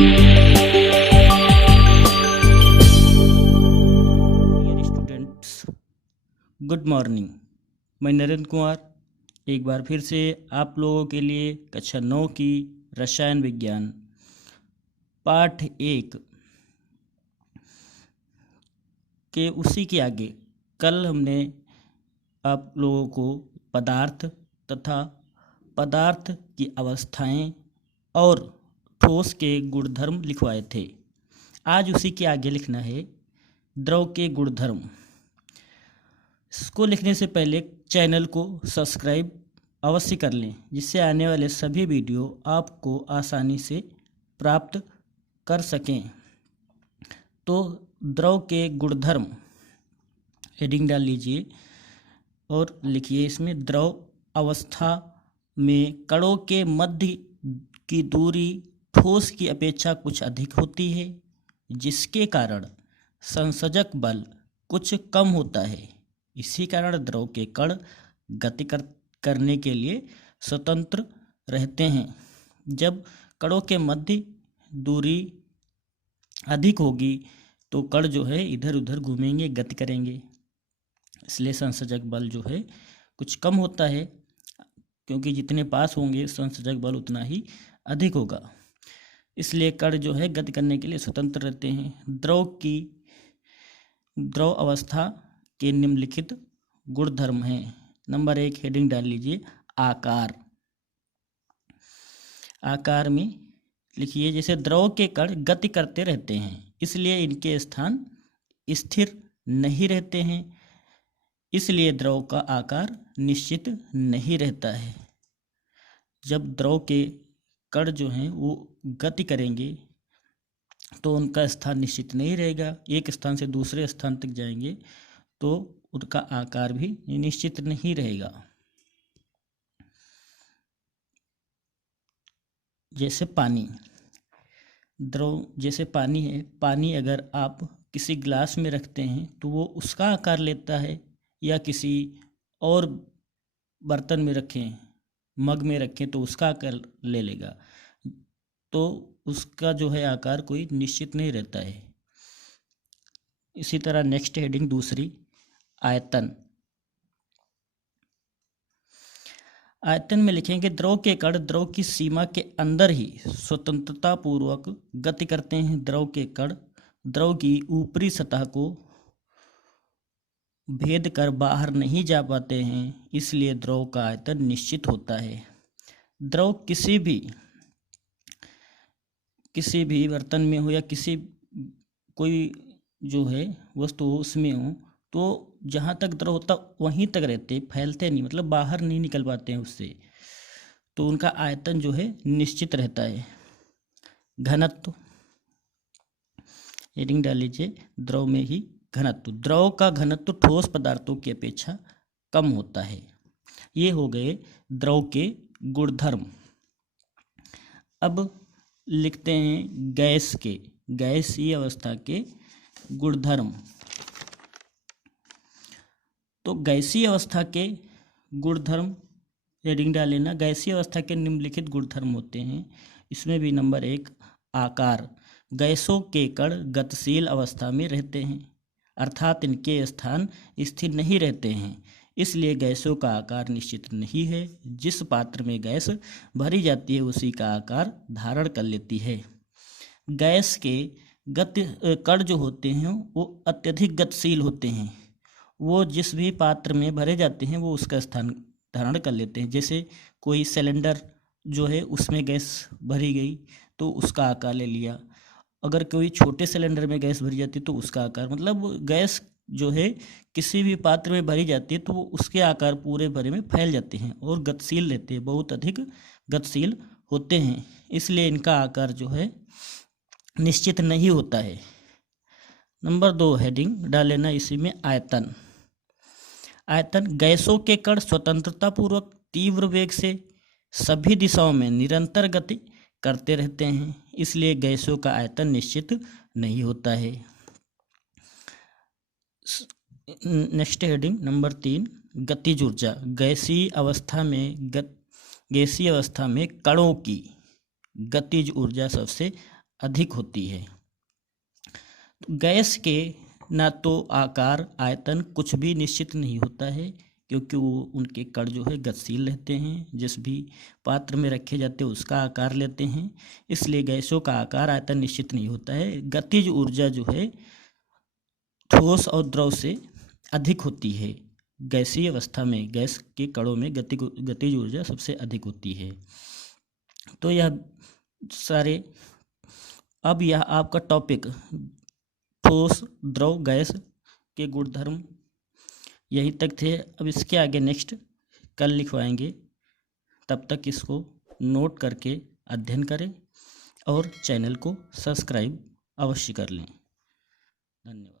Dear students, good morning. मैं नरेंद्र कुमार एक बार फिर से आप लोगों के लिए कक्षा 9 की रसायन विज्ञान पाठ 1 के उसी के आगे कल हमने आप लोगों को पदार्थ तथा पदार्थ की अवस्थाएं और ठोस के गुणधर्म लिखवाए थे। आज उसी के आगे लिखना है द्रव के गुणधर्म। इसको लिखने से पहले चैनल को सब्सक्राइब अवश्य कर लें, जिससे आने वाले सभी वीडियो आपको आसानी से प्राप्त कर सकें। तो द्रव के गुणधर्म हेडिंग डाल लीजिए और लिखिए इसमें द्रव अवस्था में कणों के मध्य की दूरी ठोस की अपेक्षा कुछ अधिक होती है, जिसके कारण संसर्जक बल कुछ कम होता है। इसी कारण द्रव के कण गति करने के लिए स्वतंत्र रहते हैं। जब कणों के मध्य दूरी अधिक होगी तो कण जो है इधर उधर घूमेंगे, गति करेंगे। इसलिए संसर्जक बल जो है कुछ कम होता है, क्योंकि जितने पास होंगे संसर्जक बल उतना ही अधिक होगा। इसलिए कण जो है गति करने के लिए स्वतंत्र रहते हैं। द्रव अवस्था के निम्नलिखित गुणधर्म हैं। नंबर 1 हेडिंग डाल लीजिए आकार। आकार में लिखिए जैसे द्रव के कण गति करते रहते हैं, इसलिए इनके स्थान स्थिर नहीं रहते हैं, इसलिए द्रव का आकार निश्चित नहीं रहता है। जब द्रव के कण जो हैं वो गति करेंगे तो उनका स्थान निश्चित नहीं रहेगा, एक स्थान से दूसरे स्थान तक जाएंगे तो उनका आकार भी निश्चित नहीं रहेगा। जैसे पानी, द्रव जैसे पानी है, पानी अगर आप किसी गिलास में रखते हैं तो वो उसका आकार लेता है, या किसी और बर्तन में रखें, मग में रखें तो उसका आकार ले लेगा, तो उसका जो है आकार कोई निश्चित नहीं रहता है। इसी तरह नेक्स्ट हेडिंग दूसरी आयतन। आयतन में लिखेंगे द्रव के कण द्रव की सीमा के अंदर ही स्वतंत्रता पूर्वक गति करते हैं। द्रव के कण द्रव की ऊपरी सतह को भेद कर बाहर नहीं जा पाते हैं, इसलिए द्रव का आयतन निश्चित होता है। द्रव किसी भी बर्तन में हो या कोई जो है वस्तु हो उसमें हो, तो जहाँ तक द्रव होता वहीं तक रहते, फैलते नहीं, मतलब बाहर नहीं निकल पाते हैं उससे, तो उनका आयतन जो है निश्चित रहता है। घनत्व हेडिंग डाल लीजिए द्रव में ही घनत्व। द्रव का घनत्व ठोस पदार्थों की अपेक्षा कम होता है। ये हो गए द्रव के गुणधर्म। अब लिखते हैं गैसीय अवस्था के गुणधर्म। तो गैसीय अवस्था के गुणधर्म हेडिंग डाल लेना। गैसीय अवस्था के निम्नलिखित गुणधर्म होते हैं। इसमें भी नंबर 1 आकार। गैसों के कण गतिशील अवस्था में रहते हैं, अर्थात इनके स्थान स्थिर नहीं रहते हैं, इसलिए गैसों का आकार निश्चित नहीं है। जिस पात्र में गैस भरी जाती है उसी का आकार धारण कर लेती है। गैस के कण जो होते हैं वो अत्यधिक गतिशील होते हैं। वो जिस भी पात्र में भरे जाते हैं वो उसका स्थान धारण कर लेते हैं। जैसे कोई सिलेंडर जो है उसमें गैस भरी गई तो उसका आकार ले लिया। अगर कोई छोटे सिलेंडर में गैस भरी जाती है तो उसका आकार, मतलब गैस जो है किसी भी पात्र में भरी जाती है तो वो उसके आकार पूरे भरे में फैल जाते हैं और गतिशील रहते हैं, बहुत अधिक गतिशील होते हैं, इसलिए इनका आकार जो है निश्चित नहीं होता है। नंबर 2 हेडिंग डाल लेना इसी में आयतन। आयतन गैसों के कण स्वतंत्रतापूर्वक तीव्र वेग से सभी दिशाओं में निरंतर गति करते रहते हैं, इसलिए गैसों का आयतन निश्चित नहीं होता है। नेक्स्ट हेडिंग नंबर 3 गतिज ऊर्जा। गैसीय अवस्था में कणों की गतिज ऊर्जा सबसे अधिक होती है। गैस के ना तो आकार आयतन कुछ भी निश्चित नहीं होता है, क्योंकि वो उनके कण जो है गतिशील रहते हैं, जिस भी पात्र में रखे जाते हैं उसका आकार लेते हैं, इसलिए गैसों का आकार आयतन निश्चित नहीं होता है। गतिज ऊर्जा जो है ठोस और द्रव से अधिक होती है। गैसीय अवस्था में गैस के कणों में गतिज ऊर्जा सबसे अधिक होती है। तो यह सारे, अब यह आपका टॉपिक ठोस द्रव गैस के गुणधर्म यहीं तक थे। अब इसके आगे नेक्स्ट कल लिखवाएंगे। तब तक इसको नोट करके अध्ययन करें और चैनल को सब्सक्राइब अवश्य कर लें। धन्यवाद।